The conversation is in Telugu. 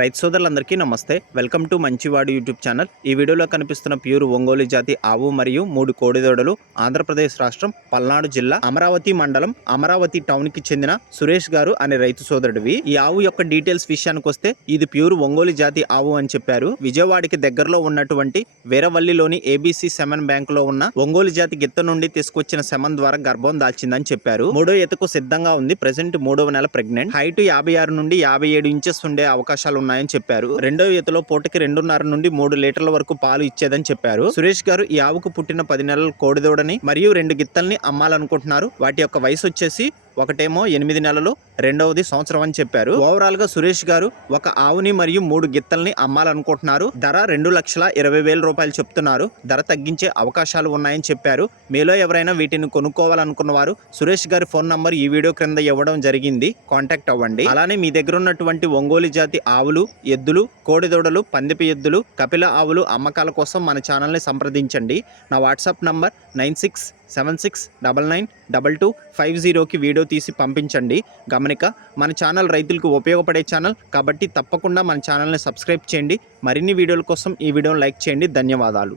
రైతు సోదరులందరికీ నమస్తే. వెల్కమ్ టు మంచివాడు యూట్యూబ్ ఛానల్. ఈ వీడియోలో కనిపిస్తున్న ప్యూర్ ఒంగోలు జాతి ఆవు మరియు 3 కోడిదూడలు ఆంధ్రప్రదేశ్ రాష్ట్రం పల్నాడు జిల్లా అమరావతి మండలం అమరావతి టౌన్ కి చెందిన సురేష్ గారు అనే రైతు సోదరుడివి. ఈ ఆవు యొక్క డీటెయిల్స్ విషయానికి వస్తే ఇది ప్యూర్ ఒంగోలు జాతి ఆవు అని చెప్పారు. విజయవాడకి దగ్గరలో ఉన్నటువంటి వీరవల్లిలోని ఏబీసీ సెమన్ బ్యాంక్ లో ఉన్న ఒంగోలు జాతి గిత్త నుండి తీసుకొచ్చిన సెమన్ ద్వారా గర్భం దాల్చిందని చెప్పారు. మూడో ఈతకు సిద్ధంగా ఉంది. ప్రెసెంట్ 3వ నెల ప్రెగ్నెంట్. హైట్ 56 నుండి 57 ఇంచెస్ ఉండే అవకాశాలు ఉన్నాయని చెప్పారు. రెండో ఈతలో పూటకి 2.5 నుండి 3 లీటర్ల వరకు పాలు ఇచ్చేదని చెప్పారు. సురేష్ గారు ఈ ఆవుకు పుట్టిన 10 నెలల కోడిదూడని మరియు 2 గిత్తల్ని అమ్మాలనుకుంటున్నారు. వాటి యొక్క వయసు వచ్చేసి ఒకటేమో 8 నెలలు, రెండవది సంవత్సరం అని చెప్పారు. ఓవరాల్ గా సురేష్ గారు ఒక ఆవుని మరియు 3 గిత్తల్ని అమ్మాలనుకుంటున్నారు. ధర 2,20,000 రూపాయలు చెప్తున్నారు. ధర తగ్గించే అవకాశాలు ఉన్నాయని చెప్పారు. మీలో ఎవరైనా వీటిని కొనుక్కోవాలనుకున్న వారు సురేష్ గారి ఫోన్ నంబర్ ఈ వీడియో క్రింద ఇవ్వడం జరిగింది. కాంటాక్ట్ అవ్వండి. అలానే మీ దగ్గర ఉన్నటువంటి ఒంగోలు జాతి ఆవులు, ఎద్దులు, కోడిదూడలు, పందిపి ఎద్దులు, కపిల ఆవులు అమ్మకాల కోసం మన ఛానల్ని సంప్రదించండి. నా వాట్సాప్ నంబర్ 9676992250కి వీడియో తీసి పంపించండి. గమనిక, మన ఛానల్ రైతులకు ఉపయోగపడే ఛానల్ కాబట్టి తప్పకుండా మన ఛానల్ని సబ్స్క్రైబ్ చేయండి. మరిన్ని వీడియోల కోసం ఈ వీడియోని లైక్ చేయండి. ధన్యవాదాలు.